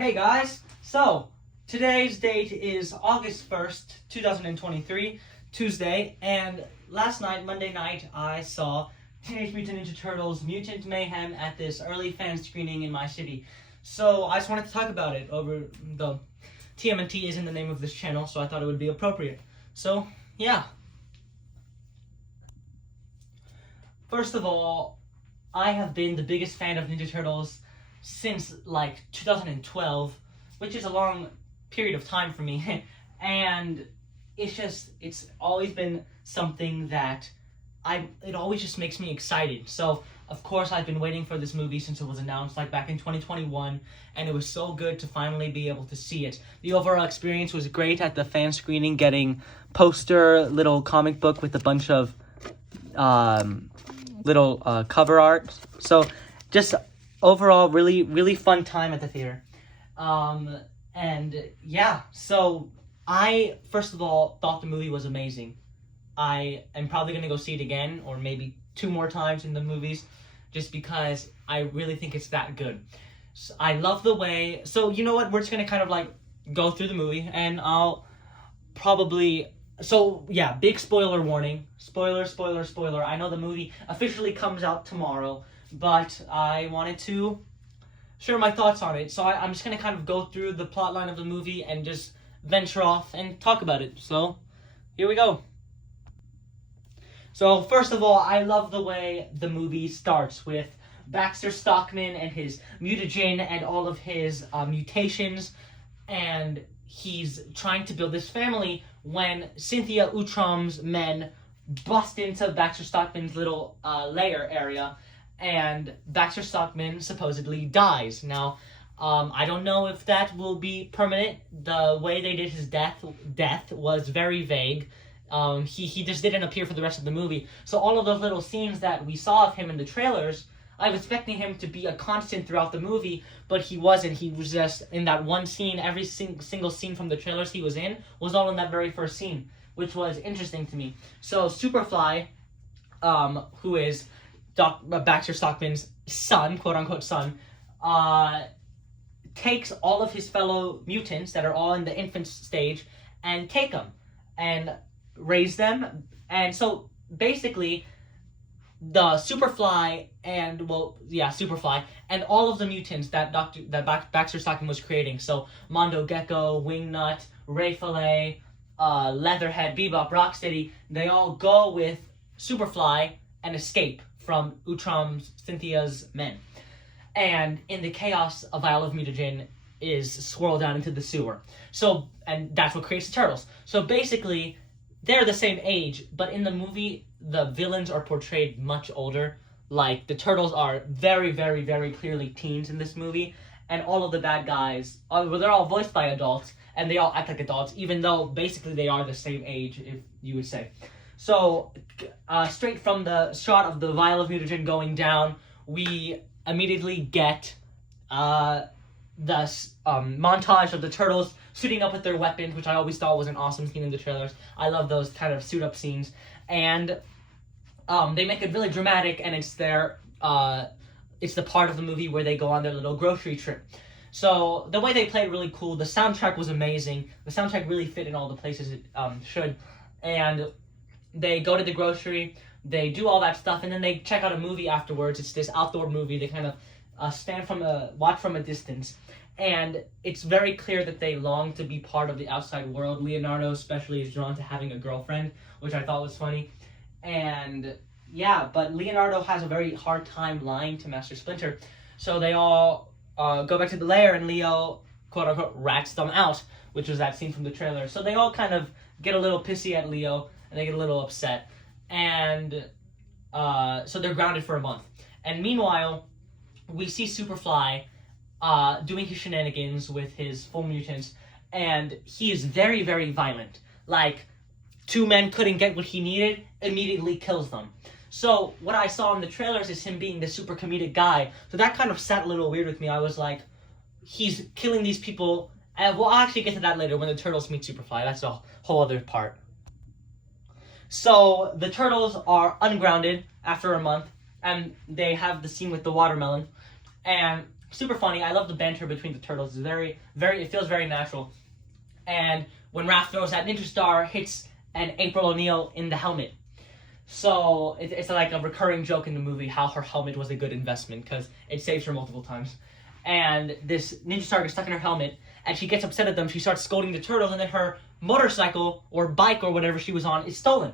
Hey guys, so today's date is August 1st, 2023, Tuesday, and last night, Monday night, I saw Teenage Mutant Ninja Turtles Mutant Mayhem at this early fan screening in my city. So I just wanted to talk about it over the TMNT is in the name of this channel, so I thought it would be appropriate. So, yeah. First of all, I have been the biggest fan of Ninja Turtles since like 2012, which is a long period of time for me. And it's always been something that it always just makes me excited. So of course I've been waiting for this movie since it was announced like back in 2021, and it was so good to finally be able to see it. The overall experience was great at the fan screening, getting poster, little comic book with a bunch of little cover art. So just overall, really fun time at the theater. And yeah, so I, first of all, thought the movie was amazing. I am probably going to go see it again, or maybe 2 more times in the movies, just because I really think it's that good. So I love the way, so you know what, we're just going to kind of like go through the movie, and I'll probably, so yeah, big spoiler warning. Spoiler. I know the movie officially comes out tomorrow, but I wanted to share my thoughts on it. So I'm just going to kind of go through the plot line of the movie and just venture off and talk about it. So here we go. So first of all, I love the way the movie starts with Baxter Stockman and his mutagen and all of his mutations, and he's trying to build this family when Cynthia Utrom's men bust into Baxter Stockman's little lair area, and Baxter Stockman supposedly dies. Now, I don't know if that will be permanent. The way they did his death was very vague. He just didn't appear for the rest of the movie. So all of those little scenes that we saw of him in the trailers, I was expecting him to be a constant throughout the movie, but he wasn't. He was just in that one scene. Every single scene from the trailers he was in was all in that very first scene, which was interesting to me. So Superfly, who is Baxter Stockman's son, quote-unquote son, takes all of his fellow mutants that are all in the infant stage and take them and raise them. And so basically the Superfly and Superfly and all of the mutants that Baxter Stockman was creating, so Mondo Gecko, Wingnut, Ray Fillet, Leatherhead, Bebop, Rocksteady, they all go with Superfly and escape from Utrom's Cynthia's men. And in the chaos, a vial of mutagen is swirled down into the sewer. So, and that's what creates the turtles. So basically, they're the same age, but in the movie, the villains are portrayed much older. Like, the turtles are very clearly teens in this movie, and all of the bad guys, they're all voiced by adults, and they all act like adults, even though basically they are the same age, if you would say. So, straight from the shot of the vial of mutagen going down, we immediately get the montage of the turtles suiting up with their weapons, which I always thought was an awesome scene in the trailers. I love those kind of suit-up scenes. And they make it really dramatic, and it's the part of the movie where they go on their little grocery trip. So the way they played really cool. The soundtrack was amazing. The soundtrack really fit in all the places it should. And they go to the grocery, they do all that stuff, and then they check out a movie afterwards. It's this outdoor movie. They kind of watch from a distance. And it's very clear that they long to be part of the outside world. Leonardo especially is drawn to having a girlfriend, which I thought was funny. And yeah, but Leonardo has a very hard time lying to Master Splinter. So they all go back to the lair, and Leo, quote-unquote, rats them out, which was that scene from the trailer. So they all kind of get a little pissy at Leo, and they get a little upset. And so they're grounded for a month. And meanwhile, we see Superfly doing his shenanigans with his full mutants, and he is very violent. Like, 2 men couldn't get what he needed, immediately kills them. So what I saw in the trailers is him being the super comedic guy. So that kind of sat a little weird with me. I was like, he's killing these people, and we'll actually get to that later when the turtles meet Superfly. That's a whole other part. So the turtles are ungrounded after a month, and they have the scene with the watermelon. And super funny. I love the banter between the turtles. It's it feels very natural. And when Raph throws that Ninja Star, hits an April O'Neil in the helmet. So it's like a recurring joke in the movie how her helmet was a good investment because it saves her multiple times. And this Ninja Star gets stuck in her helmet, and she gets upset at them. She starts scolding the turtles, and then her motorcycle or bike or whatever she was on is stolen.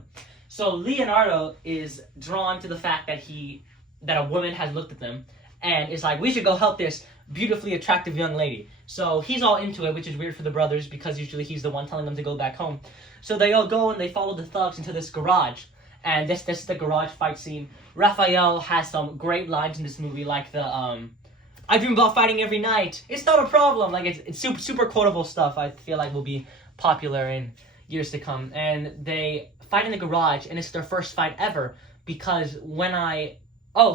So Leonardo is drawn to the fact that a woman has looked at them and is like, we should go help this beautifully attractive young lady. So he's all into it, which is weird for the brothers because usually he's the one telling them to go back home. So they all go and they follow the thugs into this garage. And this is the garage fight scene. Raphael has some great lines in this movie, like the I dream about fighting every night. It's not a problem. Like it's super quotable stuff. I feel like will be popular in years to come. And they fight in the garage, and it's their first fight ever because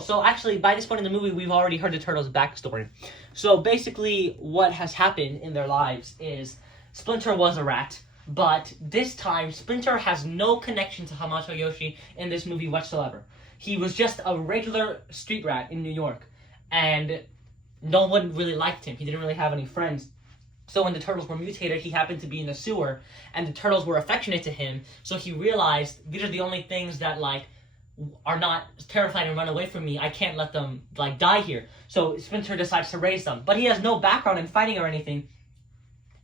so actually by this point in the movie we've already heard the turtles' backstory. So basically what has happened in their lives is Splinter was a rat. But this time, Splinter has no connection to Hamato Yoshi in this movie whatsoever. He was just a regular street rat in New York, and no one really liked him. He didn't really have any friends. So when the turtles were mutated, he happened to be in the sewer, and the turtles were affectionate to him, so he realized these are the only things that, are not terrified and run away from me. I can't let them, die here. So Splinter decides to raise them. But he has no background in fighting or anything.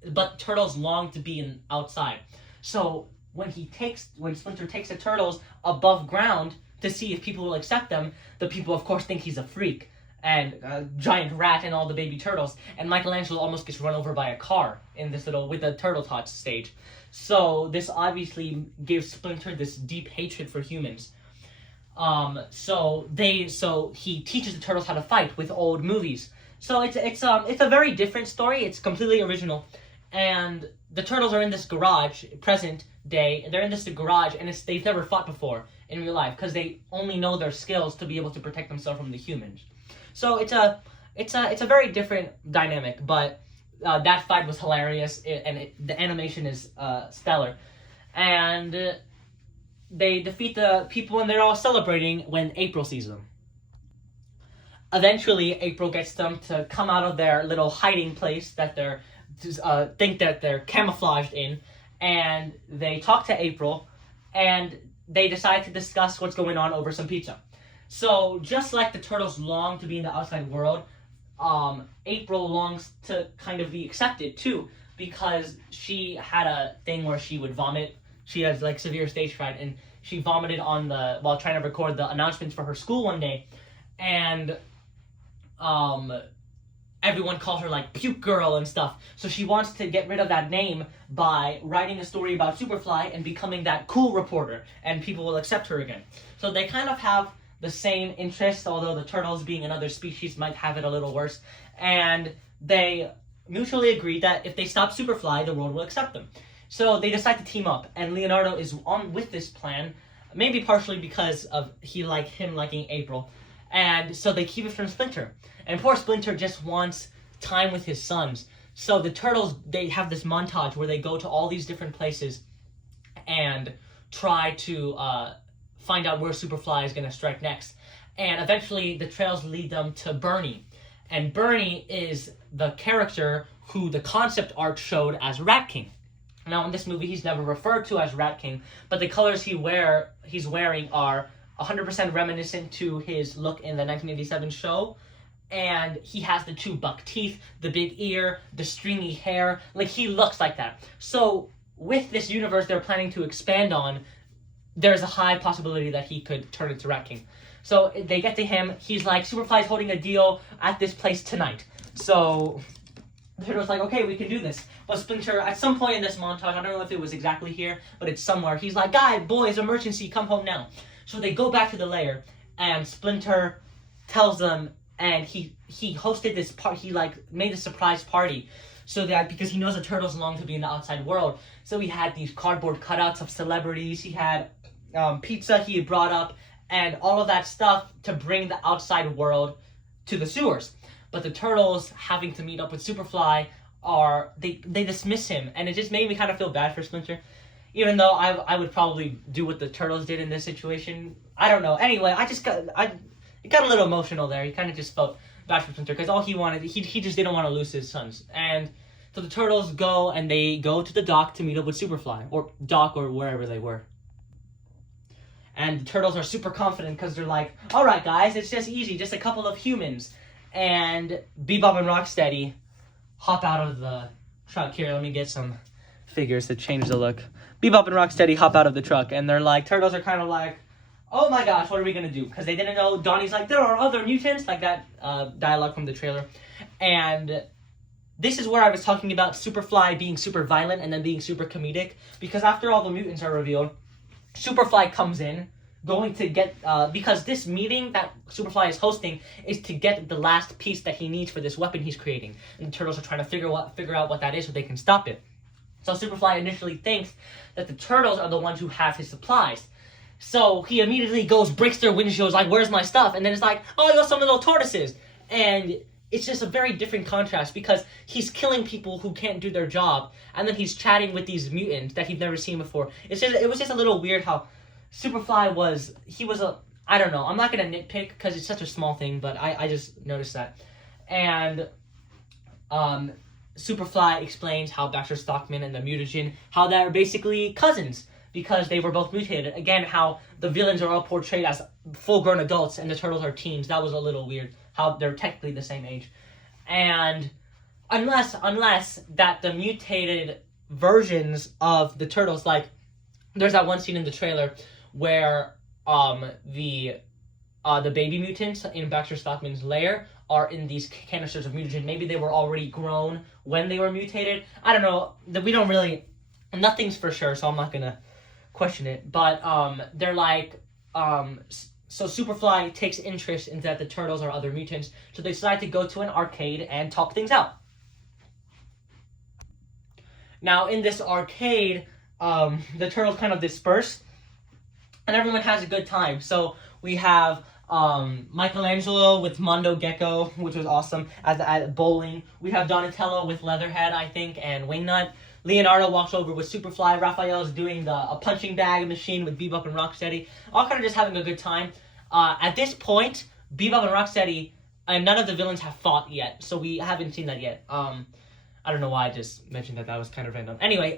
But turtles long to be outside. So when Splinter takes the turtles above ground to see if people will accept them, the people of course think he's a freak and a giant rat and all the baby turtles. And Michelangelo almost gets run over by a car in this with the Turtle Tots stage. So this obviously gives Splinter this deep hatred for humans. So he teaches the turtles how to fight with old movies. So it's a very different story. It's completely original. And the turtles are in this garage, present day. They're in this garage, and they've never fought before in real life because they only know their skills to be able to protect themselves from the humans. So it's a very different dynamic. But that fight was hilarious, and the animation is stellar. And they defeat the people, and they're all celebrating when April sees them. Eventually, April gets them to come out of their little hiding place that they're think that they're camouflaged in, and they talk to April, and they decide to discuss what's going on over some pizza. So just like the turtles long to be in the outside world, April longs to kind of be accepted too, because she had a thing where she would vomit. She has severe stage fright, and she vomited while trying to record the announcements for her school one day, and everyone called her Puke Girl and stuff. So she wants to get rid of that name by writing a story about Superfly and becoming that cool reporter, and people will accept her again. So they kind of have the same interests, although the turtles being another species might have it a little worse. And they mutually agree that if they stop Superfly, the world will accept them. So they decide to team up, and Leonardo is on with this plan, maybe partially because of him liking April. And so they keep it from Splinter. And poor Splinter just wants time with his sons. So the turtles, they have this montage where they go to all these different places and try to find out where Superfly is going to strike next. And eventually the trails lead them to Bernie. And Bernie is the character who the concept art showed as Rat King. Now in this movie he's never referred to as Rat King, but the colors he's wearing are 100% reminiscent to his look in the 1987 show. And he has the 2 buck teeth, the big ear, the stringy hair. He looks like that. So with this universe they're planning to expand on, there's a high possibility that he could turn into Rat King. So they get to him. He's like, Superfly's holding a deal at this place tonight. So the turtle's like, okay, we can do this. But Splinter, at some point in this montage, I don't know if it was exactly here, but it's somewhere, he's like, boys, emergency, come home now. So they go back to the lair, and Splinter tells them, and he hosted this party. He made a surprise party, so that because he knows the turtles long to be in the outside world. So he had these cardboard cutouts of celebrities. He had pizza he had brought up, and all of that stuff to bring the outside world to the sewers. But the turtles, having to meet up with Superfly, they dismiss him, and it just made me kind of feel bad for Splinter. Even though I would probably do what the turtles did in this situation. I don't know. Anyway, it got a little emotional there. You kind of just felt bash Splinter because all he wanted, he just didn't want to lose his sons. And so the turtles go and they go to the dock to meet up with Superfly, or dock, or wherever they were. And the turtles are super confident because they're like, all right, guys, it's just easy, just a couple of humans. And Bebop and Rocksteady hop out of the truck. Here, let me get some figures to change the look. Bebop and Rocksteady hop out of the truck, and they're like, turtles are kind of like, oh my gosh, what are we going to do? Because they didn't know. Donnie's like, there are other mutants, like that dialogue from the trailer. And this is where I was talking about Superfly being super violent and then being super comedic. Because after all the mutants are revealed, Superfly comes in, going to get, because this meeting that Superfly is hosting is to get the last piece that he needs for this weapon he's creating. And the turtles are trying to figure out what that is so they can stop it. So Superfly initially thinks that the turtles are the ones who have his supplies. So he immediately goes, breaks their windshields, like, where's my stuff? And then it's like, oh, I got some little tortoises. And it's just a very different contrast because he's killing people who can't do their job, and then he's chatting with these mutants that he'd never seen before. It was just a little weird how Superfly was I don't know, I'm not going to nitpick because it's such a small thing, but I just noticed that. And Superfly explains how Baxter Stockman and the mutagen, how they're basically cousins because they were both mutated. Again, how the villains are all portrayed as full-grown adults and the turtles are teens. That was a little weird, how they're technically the same age. And unless that the mutated versions of the turtles, like, there's that one scene in the trailer where the baby mutants in Baxter Stockman's lair are in these canisters of mutagen. Maybe they were already grown when they were mutated. I don't know. We don't really... Nothing's for sure, so I'm not going to question it. But they're like... So Superfly takes interest in that the turtles are other mutants, so they decide to go to an arcade and talk things out. Now, in this arcade, the turtles kind of disperse, and everyone has a good time. So we have Michelangelo with Mondo Gecko, which was awesome, at bowling. We have Donatello with Leatherhead, I think, and Wingnut. Leonardo walks over with Superfly. Raphael's doing a punching bag machine with Bebop and Rocksteady. All kind of just having a good time. At this point, Bebop and Rocksteady, and none of the villains have fought yet, so we haven't seen that yet. I don't know why I just mentioned that. That was kind of random. Anyway,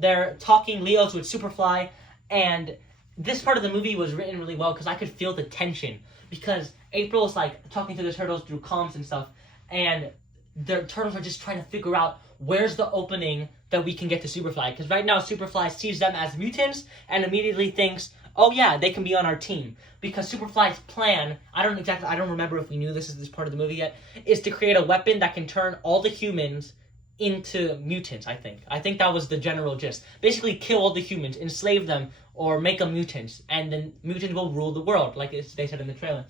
they're talking. Leo's with Superfly, and this part of the movie was written really well because I could feel the tension. Because April's like talking to the turtles through comms and stuff, and the turtles are just trying to figure out where's the opening that we can get to Superfly. Because right now Superfly sees them as mutants and immediately thinks, oh yeah, they can be on our team. Because Superfly's plan, I don't remember if we knew this part of the movie yet, is to create a weapon that can turn all the humans into mutants, I think. I think that was the general gist. Basically kill all the humans, enslave them, or make them mutants, and then mutants will rule the world, like they said in the trailer.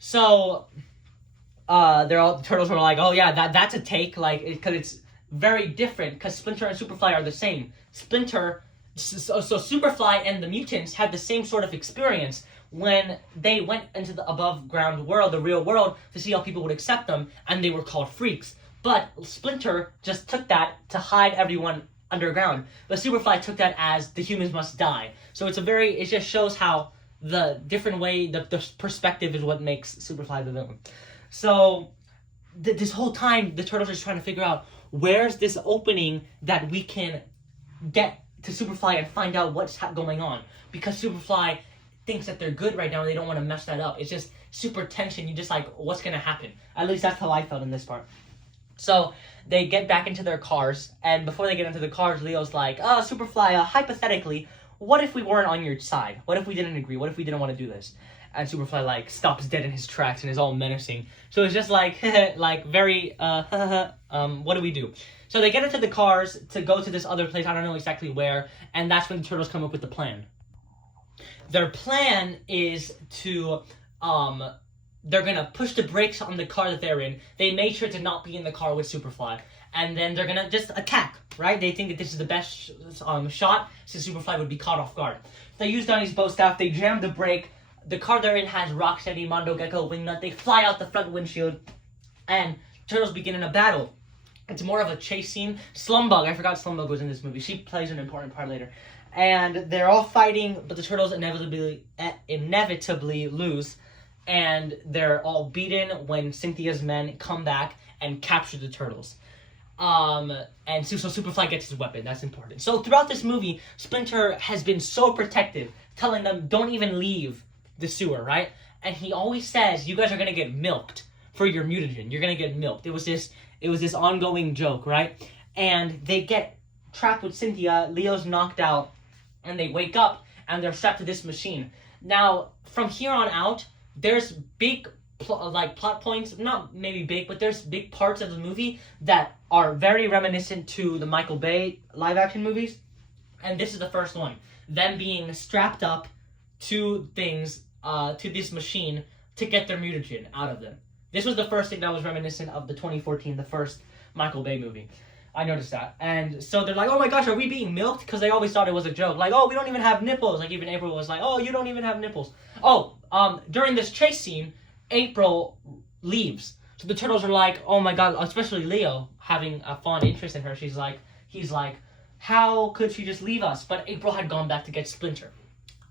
So, the turtles were like, oh yeah, that's a take, like, because it's very different, because Splinter and Superfly are the same. So Superfly and the mutants had the same sort of experience when they went into the above-ground world, the real world, to see how people would accept them, and they were called freaks. But Splinter just took that to hide everyone underground. But Superfly took that as the humans must die. So it just shows how the different way, the perspective is what makes Superfly the villain. So this whole time, the turtles are just trying to figure out where's this opening that we can get to Superfly and find out what's going on. Because Superfly thinks that they're good right now and they don't want to mess that up. It's just super tension. You just like, what's going to happen? At least that's how I felt in this part. So they get back into their cars, and before they get into the cars, Leo's like, oh, Superfly, hypothetically, what if we weren't on your side? What if we didn't agree? What if we didn't want to do this? And Superfly, like, stops dead in his tracks and is all menacing. So it's just like, like, very, what do we do? So they get into the cars to go to this other place, I don't know exactly where, and that's when the turtles come up with the plan. Their plan is to, they're gonna push the brakes on the car that they're in. They made sure to not be in the car with Superfly. And then they're gonna just attack, right? They think that this is the best shot, since Superfly would be caught off guard. They use Donnie's bow staff, they jam the brake. The car they're in has Rocksteady, Mondo Gecko, Wingnut. They fly out the front windshield, and turtles begin in a battle. It's more of a chase scene. Slumbug, I forgot Slumbug was in this movie. She plays an important part later. And they're all fighting, but the turtles inevitably lose. and they're all beaten when Cynthia's men come back and capture the turtles. And so Superfly gets his weapon. That's important. So throughout this movie, Splinter has been so protective, telling them don't even leave the sewer, right? And he always says, "You guys are gonna get milked for your mutagen. You're gonna get milked." It was this ongoing joke, right? And they get trapped with Cynthia. Leo's knocked out, and they wake up and they're strapped to this machine. Now, from here on out, there's big plot points, not maybe big, but there's big parts of the movie that are very reminiscent to the Michael Bay live action movies. And this is the first one. Them being strapped up to things, to this machine to get their mutagen out of them. This was the first thing that was reminiscent of the 2014, the first Michael Bay movie. I noticed that. And so they're like, "Oh my gosh, are we being milked?" Because they always thought it was a joke. Like, "Oh, we don't even have nipples." Like, even April was like, "Oh, you don't even have nipples." Oh, during this chase scene, April leaves. So the turtles are like, "Oh my god," especially Leo, having a fond interest in her. He's like, "How could she just leave us?" But April had gone back to get Splinter.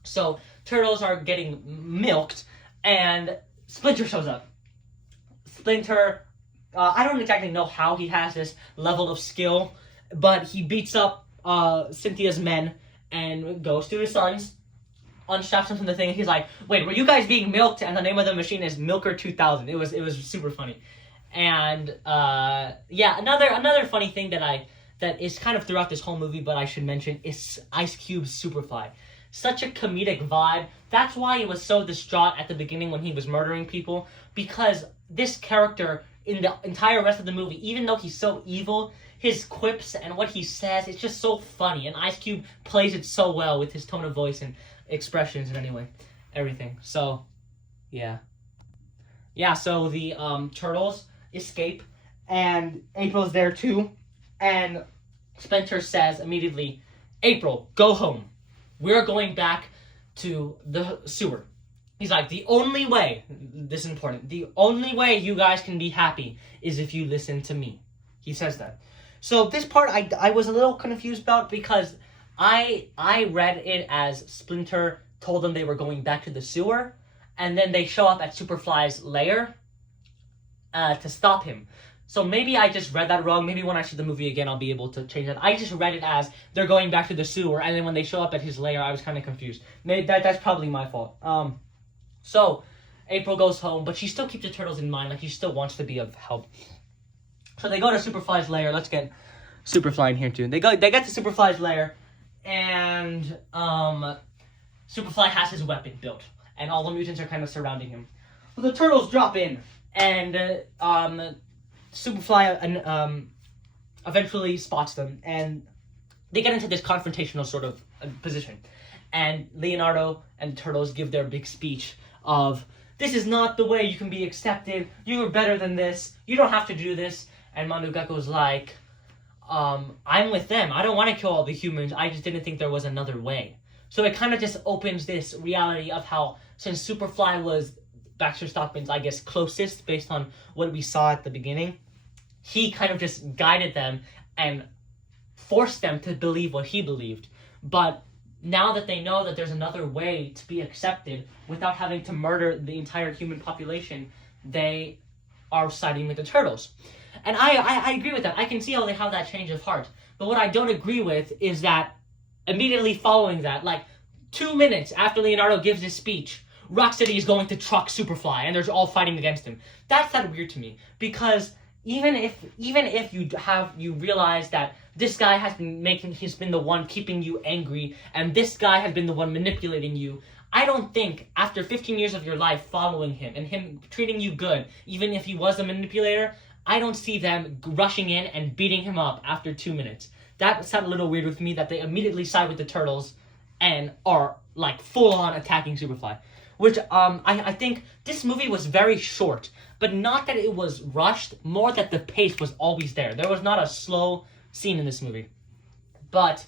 So turtles are getting milked, and Splinter shows up. Splinter, I don't exactly know how he has this level of skill, but he beats up Cynthia's men and goes to his sons, unstraps them from the thing. He's like, "Wait, were you guys being milked?" And the name of the machine is Milker 2000. It was super funny. And another funny thing that is kind of throughout this whole movie, but I should mention, is Ice Cube's Superfly. Such a comedic vibe. That's why he was so distraught at the beginning when he was murdering people, because this character in the entire rest of the movie, even though he's so evil, his quips and what he says, it's just so funny, and Ice Cube plays it so well with his tone of voice and expressions and everything. So, yeah. Yeah, so the turtles escape, and April's there too, and Splinter says immediately, "April, go home. We're going back to the sewer." He's like, "The only way," this is important, "the only way you guys can be happy is if you listen to me." He says that. So this part I was a little confused about, because I read it as Splinter told them they were going back to the sewer, and then they show up at Superfly's lair to stop him. So maybe I just read that wrong. Maybe when I see the movie again, I'll be able to change that. I just read it as they're going back to the sewer, and then when they show up at his lair, I was kind of confused. Maybe that's probably my fault. So April goes home, but she still keeps the turtles in mind. Like, she still wants to be of help. So they go to Superfly's lair. Let's get Superfly in here too. They get to Superfly's lair, and Superfly has his weapon built, and all the mutants are kind of surrounding him. Well, the turtles drop in, and Superfly eventually spots them, and they get into this confrontational sort of position. And Leonardo and Turtles give their big speech of, "This is not the way you can be accepted. You are better than this. You don't have to do this." And Manu Gecko's like, "I'm with them. I don't want to kill all the humans. I just didn't think there was another way." So it kind of just opens this reality of how, since Superfly was Baxter Stockman's, I guess, closest based on what we saw at the beginning, he kind of just guided them and forced them to believe what he believed. But now that they know that there's another way to be accepted without having to murder the entire human population, they are siding with the turtles. And I agree with that. I can see how they have that change of heart. But what I don't agree with is that immediately following that, like 2 minutes after Leonardo gives his speech, Rocksteady is going to truck Superfly, and they're all fighting against him. That's that weird to me, because even if you realize that this guy he's been the one keeping you angry, and this guy has been the one manipulating you, I don't think after 15 years of your life following him and him treating you good, even if he was a manipulator, I don't see them rushing in and beating him up after 2 minutes. That sounded a little weird with me, that they immediately side with the turtles and are like full on attacking Superfly. Which I think this movie was very short, but not that it was rushed, more that the pace was always there. There was not a slow scene in this movie. But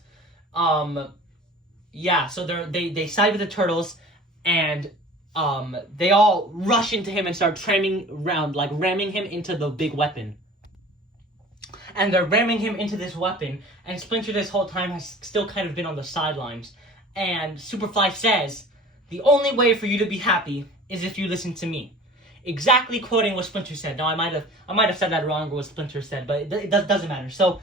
yeah, so they side with the turtles, and they all rush into him and start ramming him into the big weapon. And they're ramming him into this weapon, and Splinter this whole time has still kind of been on the sidelines. And Superfly says, "The only way for you to be happy is if you listen to me. Exactly quoting what Splinter said. Now, I might have said that wrong, or what Splinter said, but it doesn't matter. So,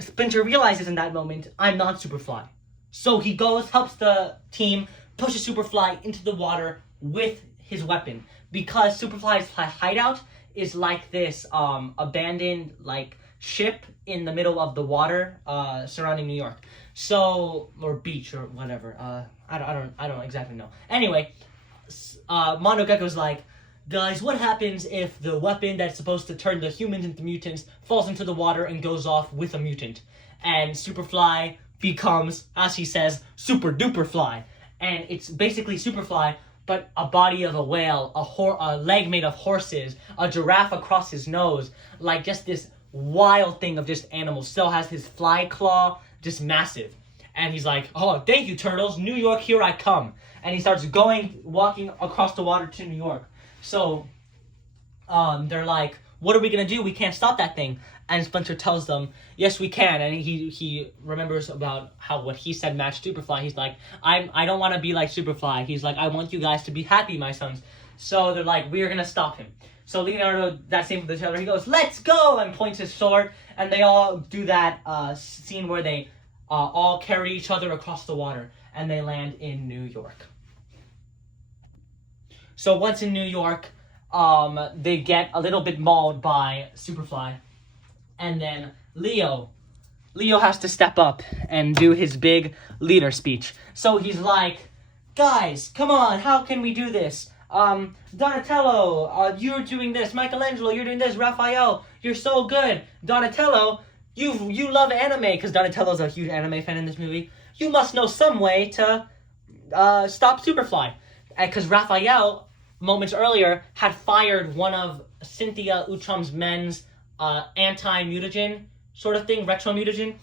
Splinter realizes in that moment, I'm not Superfly. So he goes, helps the team, pushes Superfly into the water with his weapon. Because Superfly's hideout is like this abandoned like ship in the middle of the water surrounding New York. So, or beach or whatever. I don't exactly know. Anyway, Mondo Gecko's like, guys, what happens if the weapon that's supposed to turn the humans into mutants falls into the water and goes off with a mutant? And Superfly becomes, as he says, Super Duper Fly. And it's basically Superfly, but a body of a whale, a leg made of horses, a giraffe across his nose, like just this wild thing of just animals. Still has his fly claw, just massive. And he's like, oh, thank you, turtles. New York, here I come. And he starts walking across the water to New York. So, they're like, what are we gonna do? We can't stop that thing. And Splinter tells them, yes, we can. And he remembers about what he said matched Superfly. He's like, I don't want to be like Superfly. He's like, I want you guys to be happy, my sons. So they're like, we're gonna stop him. So Leonardo, that same with each other, he goes, let's go, and points his sword. And they all do that scene where they all carry each other across the water. And they land in New York. So once in New York, they get a little bit mauled by Superfly. And then Leo has to step up and do his big leader speech. So he's like, guys, come on, how can we do this? Donatello, you're doing this. Michelangelo, you're doing this. Raphael, you're so good. Donatello, you love anime, because Donatello's a huge anime fan in this movie. You must know some way to stop Superfly. Because Raphael, moments earlier, had fired one of Cynthia Utrum's men's anti-mutagen sort of thing, retro-mutagen,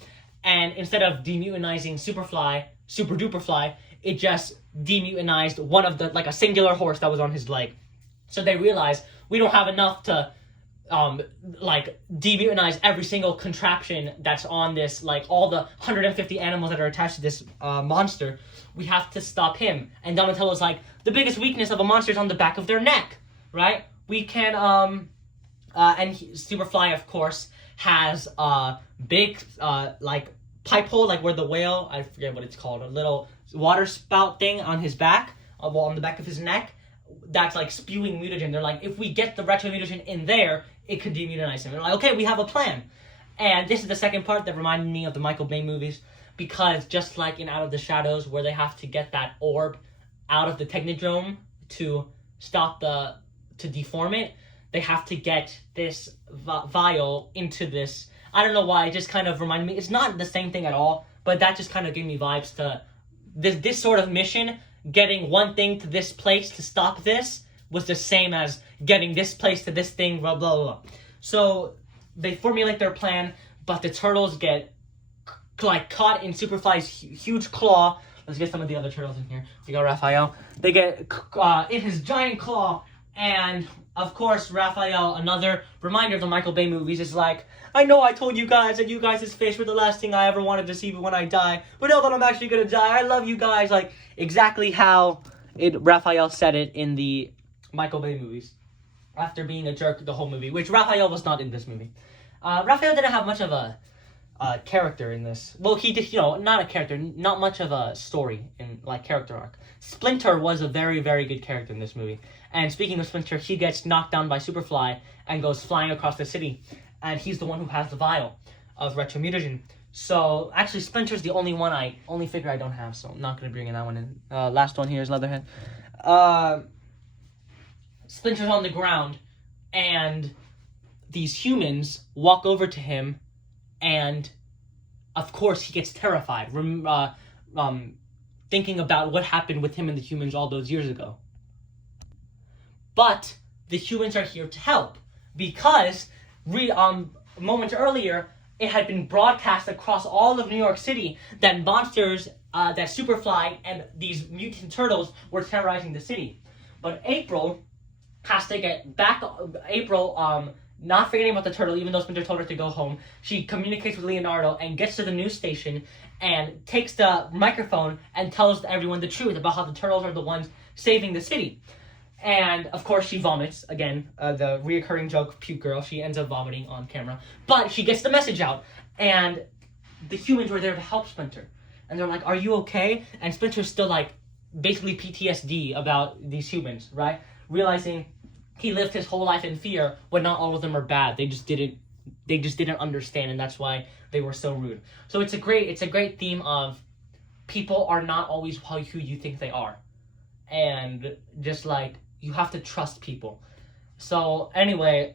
and instead of demutanizing Superfly, Super Duper Fly, it just demutanized one of the, like a singular horse that was on his leg. So they realized we don't have enough to demutanize every single contraption that's on this, like all the 150 animals that are attached to this monster. We have to stop him. And Donatello's like, the biggest weakness of a monster is on the back of their neck, right? We can, Superfly, of course, has a big, pipe hole, like where the whale, I forget what it's called, a little water spout thing on his back, on the back of his neck, that's like spewing mutagen. They're like, if we get the retro mutagen in there, it could demutanize him. They're like, okay, we have a plan. And this is the second part that reminded me of the Michael Bay movies, because just like in Out of the Shadows, where they have to get that orb out of the Technodrome to deform it, they have to get this vial into this. I don't know why, it just kind of reminded me. It's not the same thing at all, but that just kind of gave me vibes to this sort of mission. Getting one thing to this place to stop this was the same as getting this place to this thing, blah, blah, blah. So they formulate their plan, but the turtles get caught in Superfly's huge claw. Let's get some of the other turtles in here. We got Raphael. They get in his giant claw, and of course, Raphael, another reminder of the Michael Bay movies, is like, I know I told you guys that you guys' face were the last thing I ever wanted to see when I die, but now that I'm actually gonna die, I love you guys. Like, exactly how Raphael said it in the Michael Bay movies, after being a jerk the whole movie, which Raphael was not in this movie. Raphael didn't have much of a character in this. Well, he did, not a character, not much of a story in, character arc. Splinter was a very, very good character in this movie. And speaking of Splinter, he gets knocked down by Superfly and goes flying across the city. And he's the one who has the vial of retromutagen. So, actually, Splinter's the only figure I don't have, so I'm not going to bring that one in. Last one here is Leatherhead. Splinter's on the ground, and these humans walk over to him, and, of course, he gets terrified, thinking about what happened with him and the humans all those years ago. But the humans are here to help, because moments earlier, it had been broadcast across all of New York City that monsters, that Superfly and these mutant turtles were terrorizing the city. But April has to get back. April, not forgetting about the turtle, even though Splinter told her to go home, she communicates with Leonardo and gets to the news station and takes the microphone and tells everyone the truth about how the turtles are the ones saving the city. And of course she vomits again. The reoccurring joke, puke girl. She ends up vomiting on camera, but she gets the message out, and the humans were there to help Splinter, and they're like, "Are you okay?" And Splinter's still like, basically PTSD about these humans, right? Realizing he lived his whole life in fear when not all of them are bad. They just didn't understand, and that's why they were so rude. So it's a great theme of people are not always who you think they are, and just like you have to trust people. So anyway,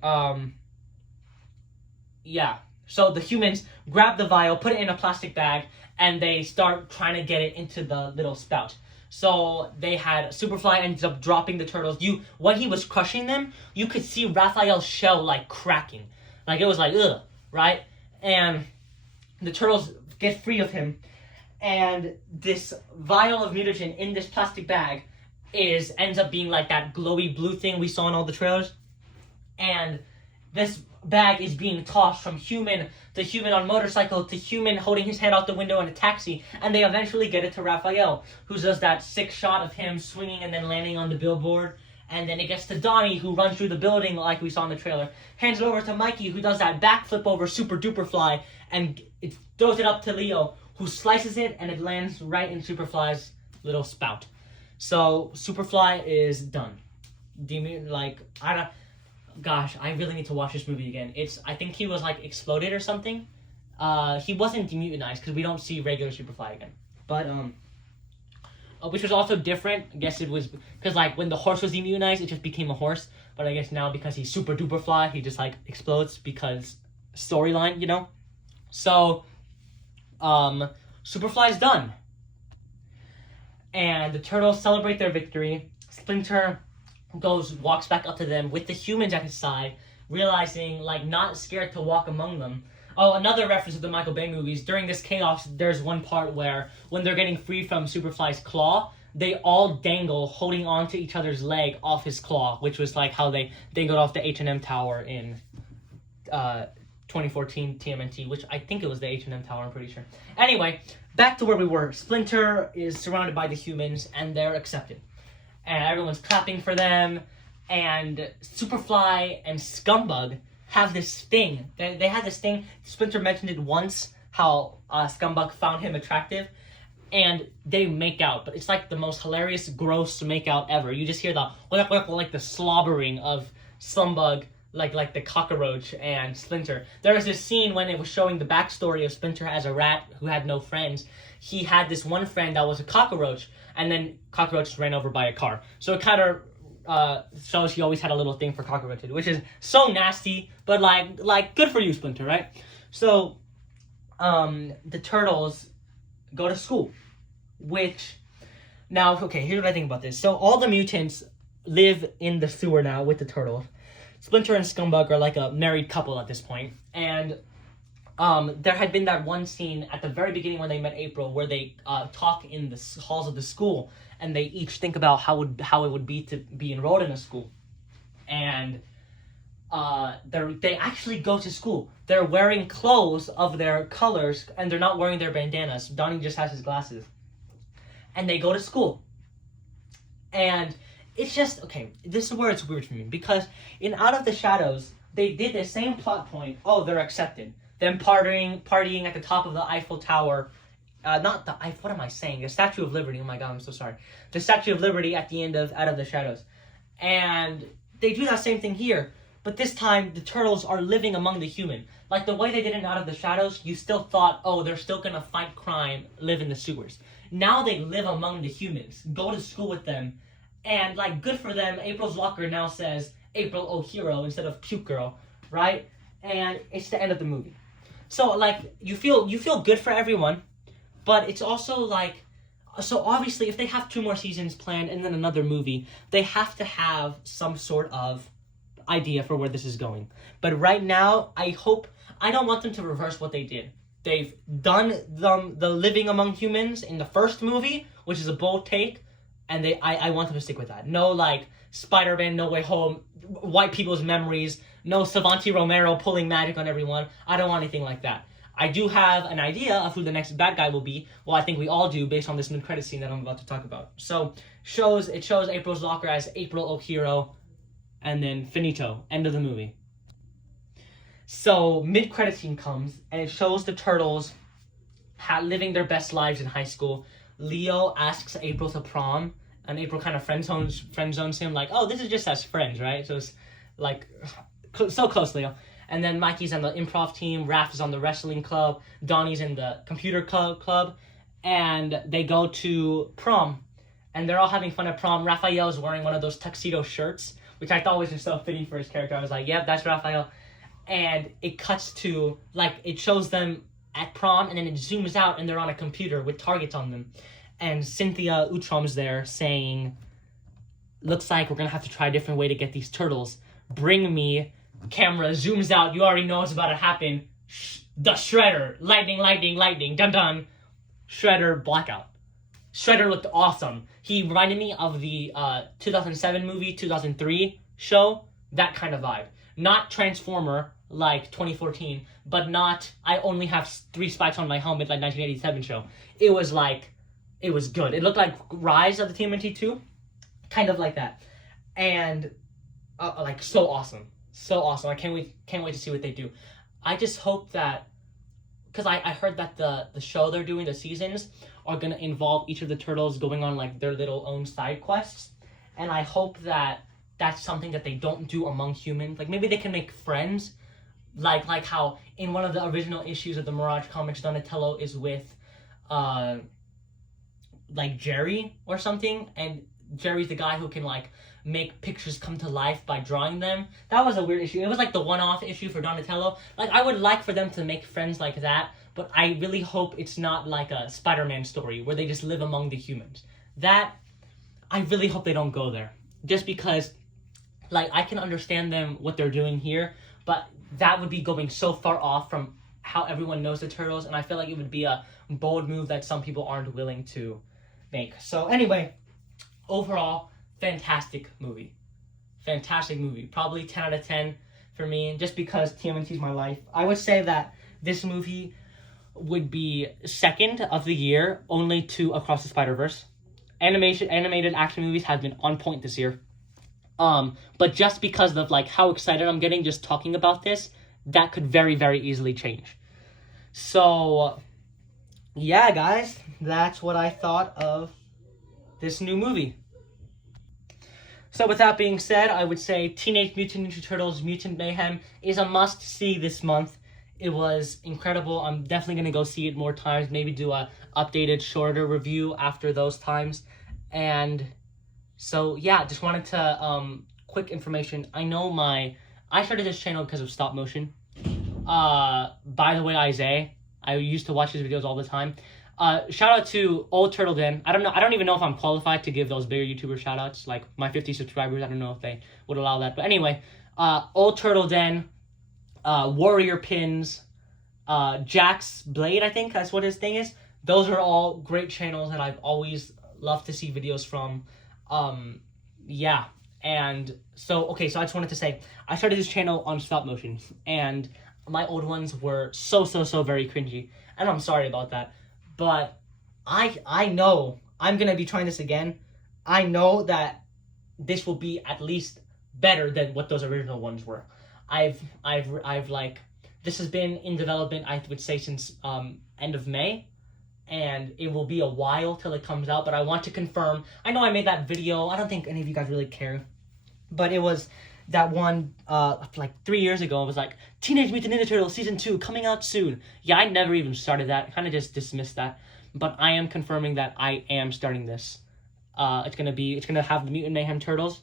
yeah. So the humans grab the vial, put it in a plastic bag, and they start trying to get it into the little spout. So they had Superfly ends up dropping the turtles. When he was crushing them, you could see Raphael's shell like cracking. Like it was like ugh, right? And the turtles get free of him. And this vial of mutagen in this plastic bag ends up being like that glowy blue thing we saw in all the trailers. And this bag is being tossed from human to human on motorcycle to human holding his head out the window in a taxi, and they eventually get it to Raphael, who does that sick shot of him swinging and then landing on the billboard. And then it gets to Donnie, who runs through the building like we saw in the trailer, hands it over to Mikey, who does that backflip over Super Duper Fly, and it throws it up to Leo, who slices it, and it lands right in Superfly's little spout. So Superfly is done. Gosh, I really need to watch this movie again. I think he was like exploded or something. He wasn't demutanized because we don't see regular Superfly again. But which was also different. I guess it was because like when the horse was demutanized, it just became a horse. But I guess now because he's Super Duper Fly, he just like explodes because storyline, you know. So, Superfly's done, and the turtles celebrate their victory. Splinter walks back up to them with the humans at his side, realizing like not scared to walk among them. Oh, another reference to the Michael Bay movies. During this chaos, there's one part where when they're getting free from Superfly's claw, they all dangle holding on to each other's leg off his claw, which was like how they dangled off the H&M Tower in 2014 TMNT, which I think it was the H&M Tower, I'm pretty sure. Anyway, back to where we were. Splinter is surrounded by the humans, and they're accepted. And everyone's clapping for them, and Superfly and Scumbug have this thing. They had this thing. Splinter mentioned it once, how Scumbug found him attractive, and they make out. But it's like the most hilarious, gross make out ever. You just hear like the slobbering of Scumbug, like the cockroach and Splinter. There was this scene when it was showing the backstory of Splinter as a rat who had no friends. He had this one friend that was a cockroach, and then cockroach ran over by a car. So it kind of shows he always had a little thing for cockroaches, which is so nasty, but like good for you, Splinter, right? So the turtles go to school, which now, okay, here's what I think about this. So all the mutants live in the sewer now with the turtles. Splinter and Scumbug are like a married couple at this point, and there had been that one scene at the very beginning when they met April where they talk in the halls of the school, and they each think about how it would be to be enrolled in a school. And they actually go to school. They're wearing clothes of their colors, and they're not wearing their bandanas. Donnie just has his glasses. And they go to school. And it's just, okay, this is where it's weird for me, because in Out of the Shadows, they did the same plot point. Oh, they're accepted. Them partying at the top of the Eiffel Tower. What am I saying? The Statue of Liberty. Oh my god, I'm so sorry. The Statue of Liberty at the end of Out of the Shadows. And they do that same thing here. But this time, the turtles are living among the human. Like the way they did in Out of the Shadows, you still thought, oh, they're still gonna fight crime, live in the sewers. Now they live among the humans, go to school with them, and like good for them, April's locker now says April O Hero instead of Puke Girl, right? And it's the end of the movie. So like you feel good for everyone, but it's also like, so obviously if they have 2 more seasons planned and then another movie, they have to have some sort of idea for where this is going. But right now, I don't want them to reverse what they did. They've done the living among humans in the first movie, which is a bold take, and I want them to stick with that. No like Spider-Man No Way Home, white people's memories, no Savanti Romero pulling magic on everyone. I don't want anything like that. I do have an idea of who the next bad guy will be. Well, I think we all do based on this mid-credit scene that I'm about to talk about. So it shows April's locker as April O'Hero, and then finito, end of the movie. So mid-credit scene comes, and it shows the turtles living their best lives in high school. Leo asks April to prom, and April kind of friend zones him, like, oh, this is just as friends, right? So it's like, so close, Leo. And then Mikey's on the improv team, Raph is on the wrestling club, Donnie's in the computer club, and they go to prom. And they're all having fun at prom. Raphael's wearing one of those tuxedo shirts, which I thought was just so fitting for his character. I was like, yep, that's Raphael. And it cuts to, like, it shows them at prom, and then it zooms out, and they're on a computer with targets on them. And Cynthia Utrom's there saying, looks like we're going to have to try a different way to get these turtles. Bring me. Camera zooms out. You already know what's about to happen. The Shredder. Lightning, lightning, lightning. Dun dun. Shredder blackout. Shredder looked awesome. He reminded me of the 2007 movie, 2003 show. That kind of vibe. Not Transformer like 2014, but not I only have 3 spikes on my helmet like 1987 show. It was good. It looked like Rise of the TMNT 2. Kind of like that. And like so awesome. So awesome. I can't wait to see what they do. I just hope that, because I heard that the show they're doing, the seasons, are going to involve each of the turtles going on like their little own side quests. And I hope that that's something that they don't do among humans. Like maybe they can make friends. Like how in one of the original issues of the Mirage comics, Donatello is with like Jerry or something. And Jerry's the guy who can like make pictures come to life by drawing them. That was a weird issue. It was like the one-off issue for Donatello. Like I would like for them to make friends like that, but I really hope it's not like a Spider-Man story where they just live among the humans. That, I really hope they don't go there. Just because, like, I can understand them, what they're doing here, but that would be going so far off from how everyone knows the Turtles, and I feel like it would be a bold move that some people aren't willing to make. So anyway, overall, fantastic movie. Fantastic movie. Probably 10 out of 10 for me, just because TMNT is my life. I would say that this movie would be second of the year, only to Across the Spider-Verse. Animated action movies have been on point this year. But just because of like how excited I'm getting just talking about this, that could very, very easily change. So, yeah, guys, that's what I thought of this new movie. So with that being said, I would say Teenage Mutant Ninja Turtles Mutant Mayhem is a must-see this month. It was incredible. I'm definitely going to go see it more times, maybe do a updated, shorter review after those times. And so, yeah, just wanted to, quick information. I started this channel because of stop motion. By the way, Isaiah, I used to watch his videos all the time. Shout out to Old Turtle Den. I don't even know if I'm qualified to give those bigger YouTuber shout outs, like my 50 subscribers. I don't know if they would allow that. But anyway, Old Turtle Den, Warrior Pins, Jack's Blade, I think that's what his thing is. Those are all great channels that I've always loved to see videos from. Yeah. And so I just wanted to say, I started this channel on stop motion, and my old ones were so very cringy. And I'm sorry about that. But I know I'm going to be trying this again. I know that this will be at least better than what those original ones were. I've like, this has been in development, I would say, since end of May. And it will be a while till it comes out, but I want to confirm. I know I made that video. I don't think any of you guys really care. But it was that one, like 3 years ago. It was like, Teenage Mutant Ninja Turtles Season 2 coming out soon. Yeah, I never even started that. I kind of just dismissed that. But I am confirming that I am starting this. It's going to have the Mutant Mayhem Turtles.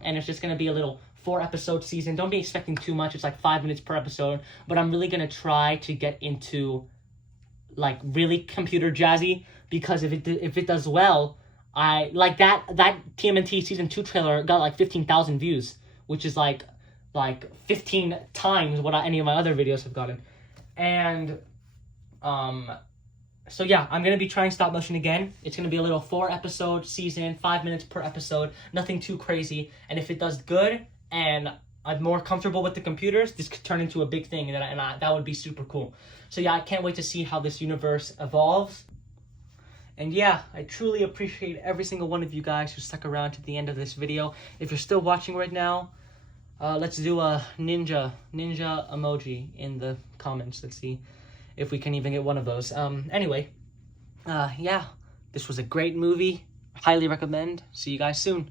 And it's just going to be a little 4-episode season. Don't be expecting too much. It's like 5 minutes per episode. But I'm really going to try to get into like really computer jazzy, because if it does well, I like that TMNT season 2 trailer got like 15,000 views, which is like 15 times what any of my other videos have gotten. And so yeah, I'm gonna be trying stop motion again. It's gonna be a little 4-episode season, 5 minutes per episode, nothing too crazy. And if it does good and I'm more comfortable with the computers, this could turn into a big thing, and that would be super cool. So yeah, I can't wait to see how this universe evolves. And yeah, I truly appreciate every single one of you guys who stuck around to the end of this video. If you're still watching right now, let's do a ninja emoji in the comments. Let's see if we can even get one of those. Anyway, yeah, this was a great movie. Highly recommend. See you guys soon.